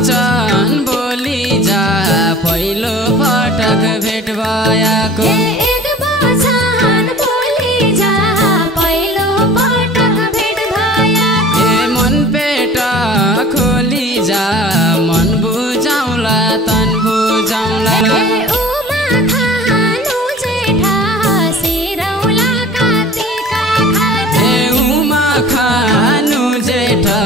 वचन बोली जा पहिलो पटक भेट भयाको एक वचन बोली जा पहिलो पटक भेट भयाको मन पेट खोली जा मन बुझाउला तन बुझाउला उमा खानु जेठा सिरौला कातिका खानु उमा खानु जेठा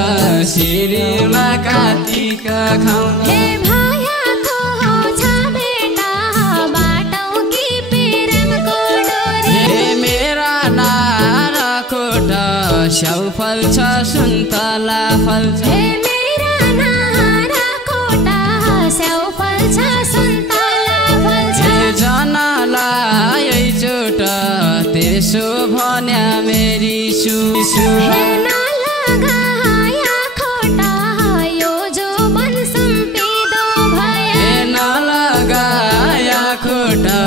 सिरौला कातिका खाऊ भयाको छ बेटा बाटौ कि प्रेमको डोरी मेरा नारा कोटा स्याउ फल्छ सुन्तला फल्छ मेरा नारा कोटा स्याउ फल्छ सुन्तला फल्छ जनालाई चोट त्यसो भन्या मेरी सुसु नलगाया खोटा यो जो मन सम्पिदो भया नलगाया खोटा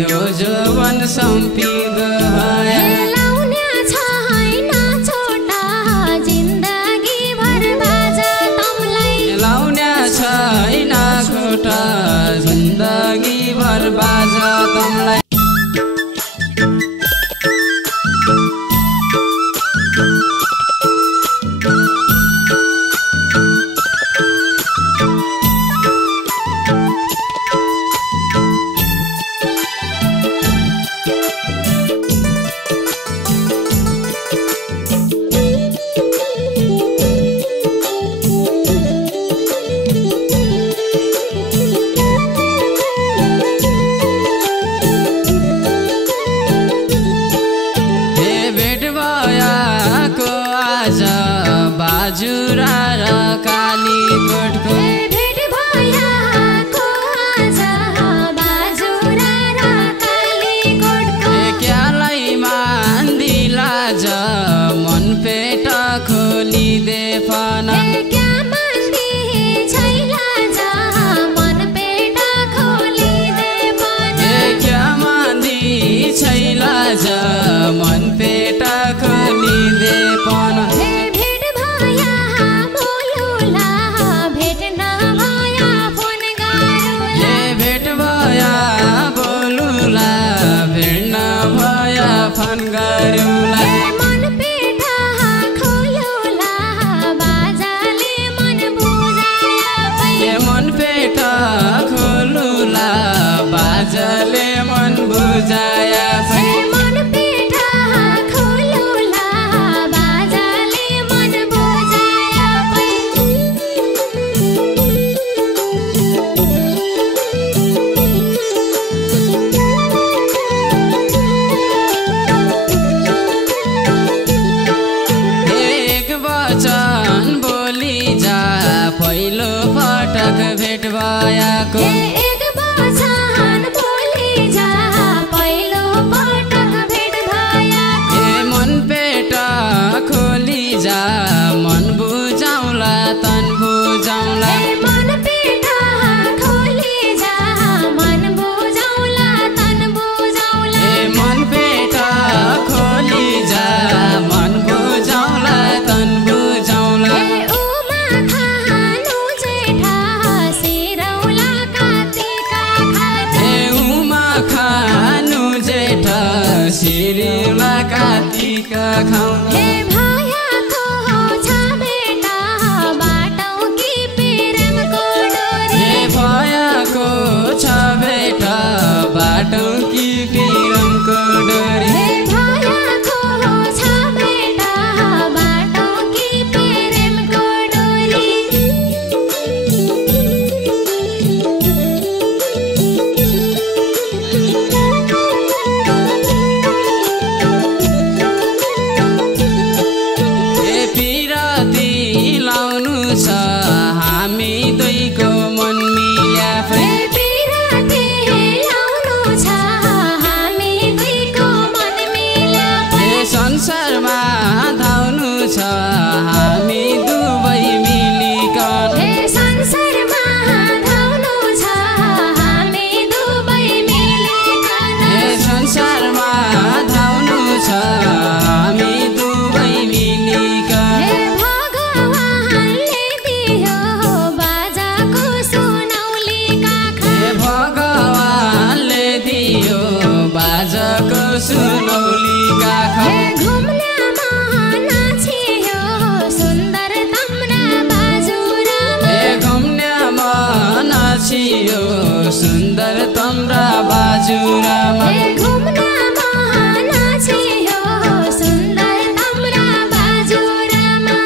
यो जोवन सम्पिदो भया लाउन्या छैन छोटा जिन्दगी भर बाजा तमलाई लाउन्या छैन खोटा जिन्दगी भर बाजा तमलाई बाजुरा र कालीकोटको भेट भयाको आज बाजुरा र कालीकोटको क्यालाई मान्दिला ज मन पेट खोलिदे फन क्या मान्दी छैला जा मन पेट खोलिदे मन क्या मान्दी छैला ज मन पेट खोलिदे पन मन पेटा खोलौला बाजाले मन बुझाया मन पेटा खोलुला बाजाले मन बुझाया मन पेटा खोलौला बाजाले मन बुझाया पहिलो पटक भेट भयाको एक वचन बोली जा पहिलो पटक भेट भयाको मन पेट खोली जा मन बुझाउला तन बुझाउला मन पेट खोली जा मन बुझाउला तन बुझाउला मन पेट खोली जा मन बुझाउला तन बुझाउला सिरौला कातिका खाऊ भयाको छ बेटा बाटौ कि प्रेमको डोरी भयाको छ बेटा बाटौ कि प्रेमको डोरी भयाको छ बेटा बाटौ कि प्रेमको डोरी सुन्दर तम्रा बाजुरामा ए घुम्न महानाचे हो सुन्दर तम्रा बाजुरामा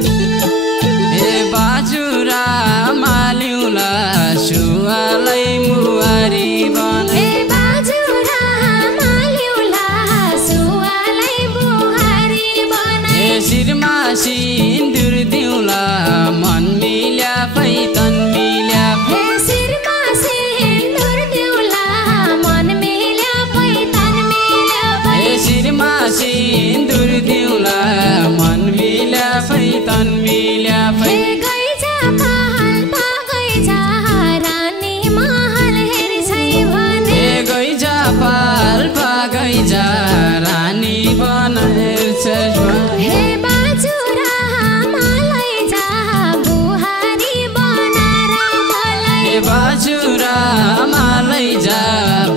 ए बाजुरामा ल्याउला सुवालै मुहारी बन ए बाजुरामा ल्याउला सुवालै बुहारी बनाए ए शिरमा सिन्दुर दिउँला मन मिल्या पैतन मिल्या हे शिरमा सिन्दुर दिउला मन मिल्या पैतान मिल्या ए शिरमा सिन्दुर दिउँला मन मिल्या पैतन मिल्या हे गैजा पहल पगैजा रानी महल हेर्छै भने ए गैजा पाल गैजा रानी बनाएछ हे बाजुरामालाई जा बुहारी बनाएर मलाई ए बाजुरामालाई जा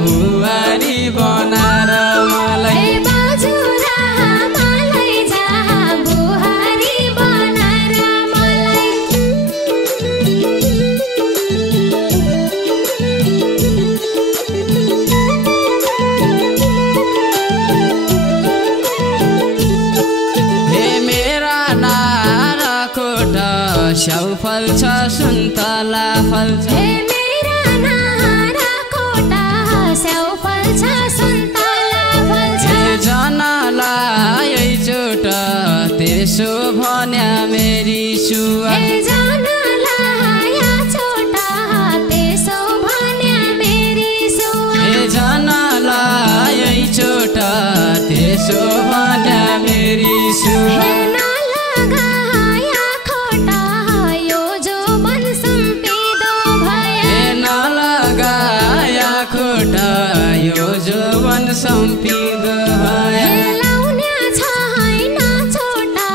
बुहारी बनाएर मलाई हे बाजुरामालाई जा बुहारी बनाएर मलाई हे मेरा नारा कोटा स्याउ फल्छ सुन्तला फल्छ हे मेरा नारा कोटा स्याउ फल्छ सुन्तला फल्छ ए जनालाई चोट त्यसो भन्या मेरी सुवा हे जानलाई छोटा त्यसो भन्या मेरी सुवा ए जनालाई चोट त्यसो भन्या मेरी सुवा हे नलगाया खोटा यो जो मन सम्पिदो भया ए नलगाया खोटा यो जोवन सम्पिँदो भया हे लाउन्या छैन छोटा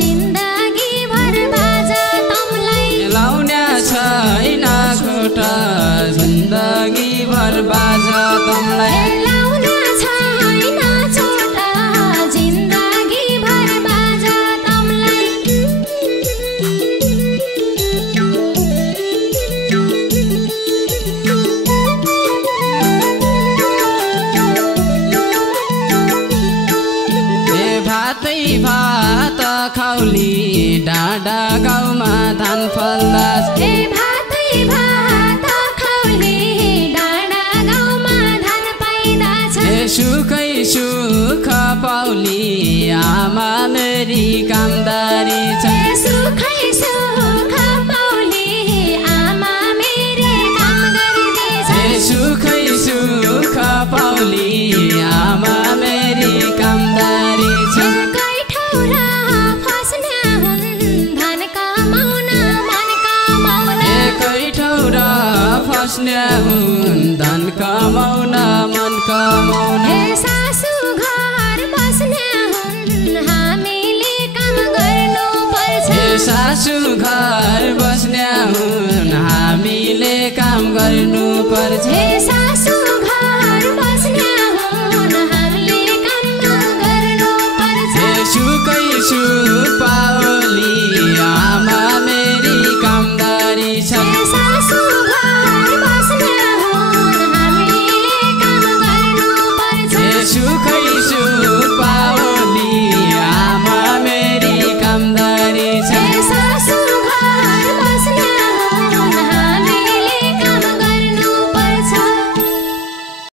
जिन्दगी भर बाजा तमलाई लाउन्या छैन खोटा जिन्दगी भर बाजा तमलाई हे लाउन्या छैन छोटा जिन्दगी भर बाजा तमलाई ए भातै भात खाउली डाँडा गाउँमा धान फल्दा हे भातै भात खाउली डाँडा गाउँमा धान पाइदा छ ए सुखै सुख पाउली आमा मेरी कामदा